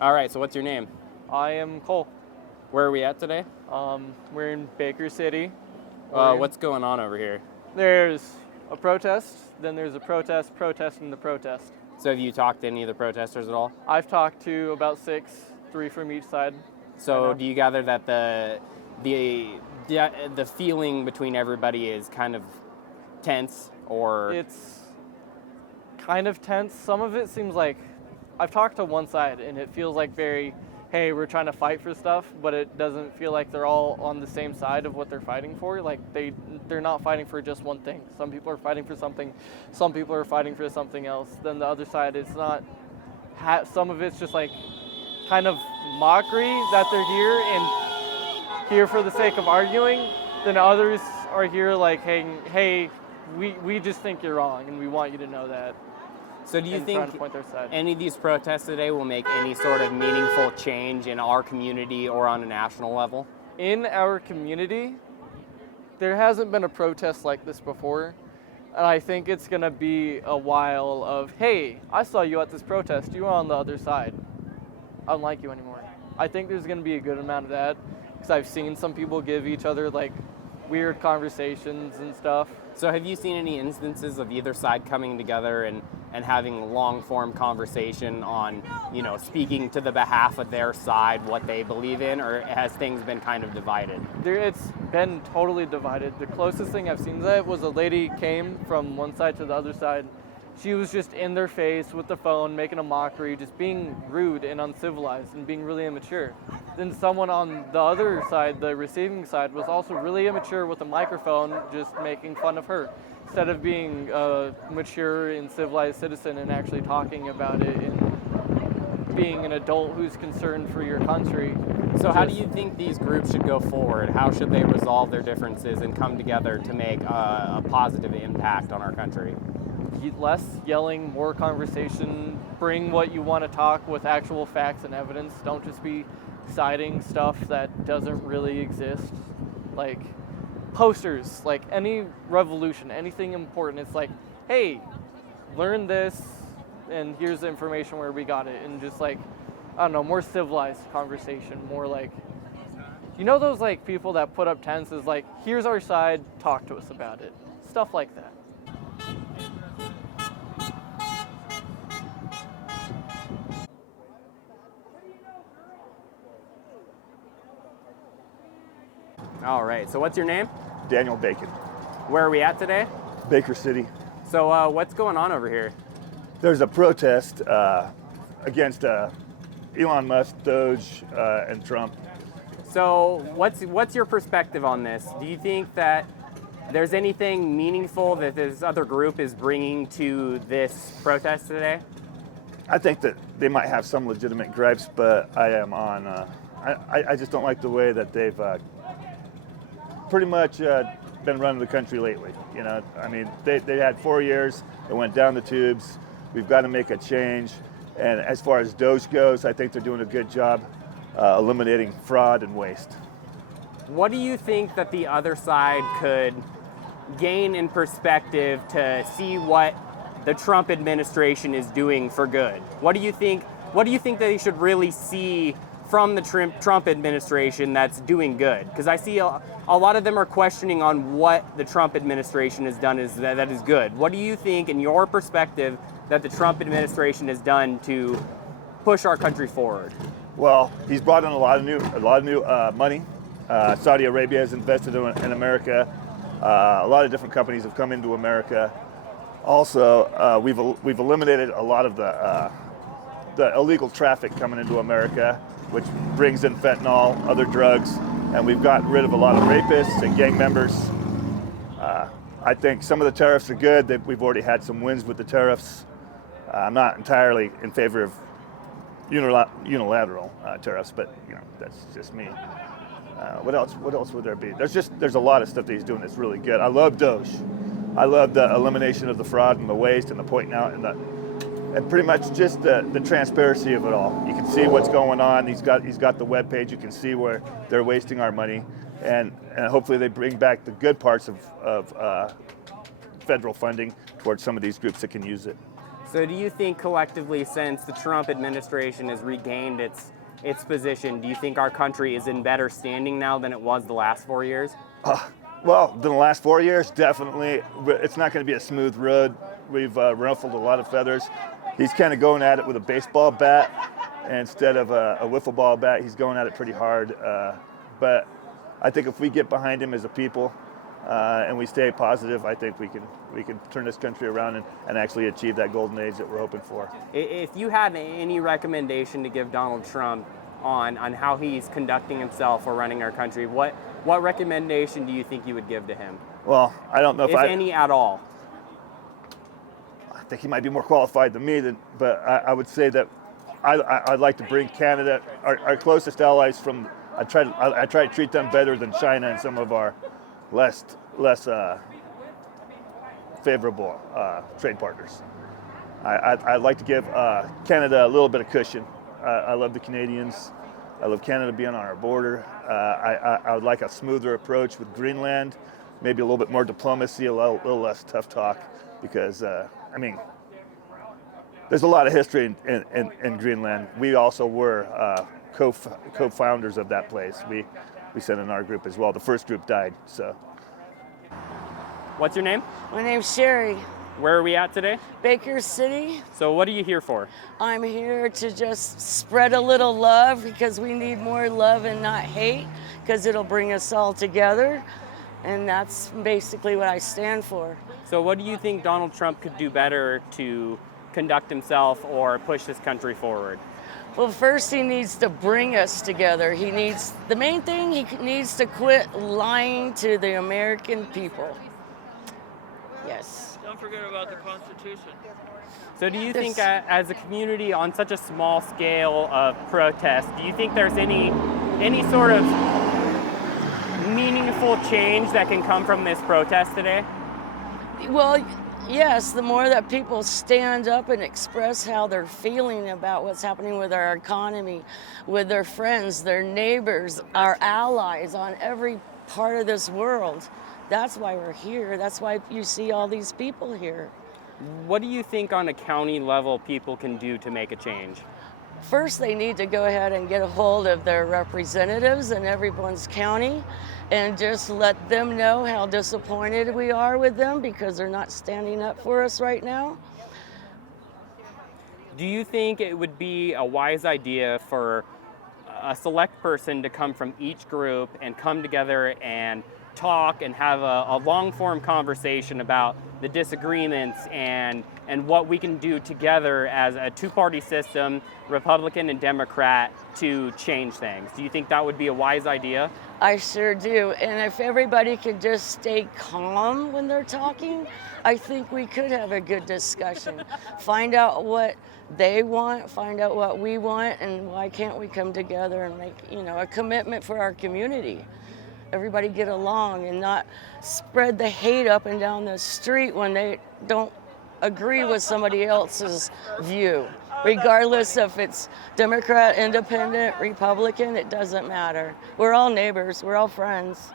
All right, so what's your name? I am Cole. Where are we at today? We're in Baker City. We're in- What's going on over here? There's a protest, then there's a protest protesting the protest. So have you talked to any of the protesters at all? I've talked to about 6, 3 from each side. So now. do you gather that the feeling between everybody is kind of tense, or It's kind of tense. Some of it seems like, I've talked to one side and it feels like very, hey, we're trying to fight for stuff, but it doesn't feel like they're all on the same side of what they're fighting for. Like they're not fighting for just one thing. Some people are fighting for something, some people are fighting for something else. Then the other side, it's not, some of it's just like kind of mockery that they're here and here for the sake of arguing. Then others are here like, hey, we just think you're wrong and we want you to know that. so do you And think trying to point their side. any of these protests today will make any sort of meaningful change in our community or on a national level? In our community, there hasn't been a protest like this before. And I think it's going to be a while of, hey, I saw you at this protest. You were on the other side. I don't like you anymore. I think there's going to be a good amount of that because I've seen some people give each other like weird conversations and stuff. So have you seen any instances of either side coming together and having long-form conversation on, speaking to the behalf of their side, what they believe in, or has things been kind of divided? It's been totally divided. The closest thing I've seen to that was a lady came from one side to the other side. She was just in their face with the phone, making a mockery, just being rude and uncivilized and being really immature. Then someone on the other side, the receiving side, was also really immature with a microphone, just making fun of her. Instead of being a mature and civilized citizen and actually talking about it and being an adult who's concerned for your country. So how do you think these groups should go forward? How should they resolve their differences and come together to make a positive impact on our country? Less yelling, more conversation, bring what you want to talk with actual facts and evidence. Don't just be citing stuff that doesn't really exist. Like posters, like any revolution, anything important, it's like, hey, learn this and here's the information where we got it. And just like, I don't know, more civilized conversation, more like, those like people that put up tents is like, here's our side, talk to us about it. Stuff like that. All right, so what's your name? Daniel Bacon, Where are we at today? Baker City. So what's going on over here? There's a protest against Elon Musk, Doge, and Trump. So what's your perspective on this? Do you think that there's anything meaningful that this other group is bringing to this protest today? I think that they might have some legitimate gripes, but I am on. I just don't like the way that they've pretty much been running the country lately. They had 4 years. It went down the tubes. We've got to make a change. And as far as Doge goes, I think they're doing a good job eliminating fraud and waste. What do you think that the other side could gain in perspective to see what the Trump administration is doing for good? What do you think they should really see from the Trump administration that's doing good? Because I see a lot of them are questioning on what the Trump administration has done that is good. What do you think, in your perspective, that the Trump administration has done to push our country forward? Well, he's brought in a lot of new money. Saudi Arabia has invested in America. A lot of different companies have come into America. Also, we've eliminated a lot of the illegal traffic coming into America, which brings in fentanyl, other drugs, and we've gotten rid of a lot of rapists and gang members. I think some of the tariffs are good. We've already had some wins with the tariffs. I'm not entirely in favor of unilateral tariffs, but that's just me. What else would there be? There's a lot of stuff that he's doing that's really good. I love Doge. I love the elimination of the fraud and the waste and the pointing out and pretty much just the transparency of it all. You can see what's going on. He's got the web page. You can see where they're wasting our money, and hopefully they bring back the good parts of federal funding towards some of these groups that can use it. So do you think collectively, since the Trump administration has regained its position, do you think our country is in better standing now than it was the last 4 years? Well, in the last 4 years, definitely. It's not going to be a smooth road. We've ruffled a lot of feathers. He's kind of going at it with a baseball bat instead of a wiffle ball bat. He's going at it pretty hard. But I think if we get behind him as a people and we stay positive, I think we can turn this country around and actually achieve that golden age that we're hoping for. If you had any recommendation to give Donald Trump on how he's conducting himself or running our country, what recommendation do you think you would give to him? Well, I don't know if any at all. I think he might be more qualified than me, but I would say that I'd like to bring Canada, our closest allies from. I try to treat them better than China and some of our less favorable trade partners. I'd like to give Canada a little bit of cushion. I love the Canadians. I love Canada being on our border. I would like a smoother approach with Greenland, maybe a little bit more diplomacy, a little less tough talk, because there's a lot of history in Greenland. We also were co-founders of that place. We sent in our group as well. The first group died. So. What's your name? My name's Sherry. Where are we at today? Baker City. So what are you here for? I'm here to just spread a little love, because we need more love and not hate, because it'll bring us all together. And that's basically what I stand for. So what do you think Donald Trump could do better to conduct himself or push this country forward? Well, first he needs to bring us together. The main thing, he needs to quit lying to the American people. Yes. Don't forget about the Constitution. So do you think as a community on such a small scale of protest, do you think there's any sort of meaningful change that can come from this protest today? Well, yes, the more that people stand up and express how they're feeling about what's happening with our economy, with their friends, their neighbors, our allies on every part of this world. That's why we're here. That's why you see all these people here. What do you think on a county level people can do to make a change? First, they need to go ahead and get a hold of their representatives in everyone's county and just let them know how disappointed we are with them, because they're not standing up for us right now. Do you think it would be a wise idea for a select person to come from each group and come together and talk and have a long-form conversation about the disagreements and what we can do together as a two-party system, Republican and Democrat, to change things? Do you think that would be a wise idea? I sure do. And if everybody could just stay calm when they're talking, I think we could have a good discussion. Find out what they want, find out what we want, and why can't we come together and make, a commitment for our community. Everybody get along and not spread the hate up and down the street when they don't agree with somebody else's view. Regardless if it's Democrat, Independent, Republican, it doesn't matter. We're all neighbors, we're all friends.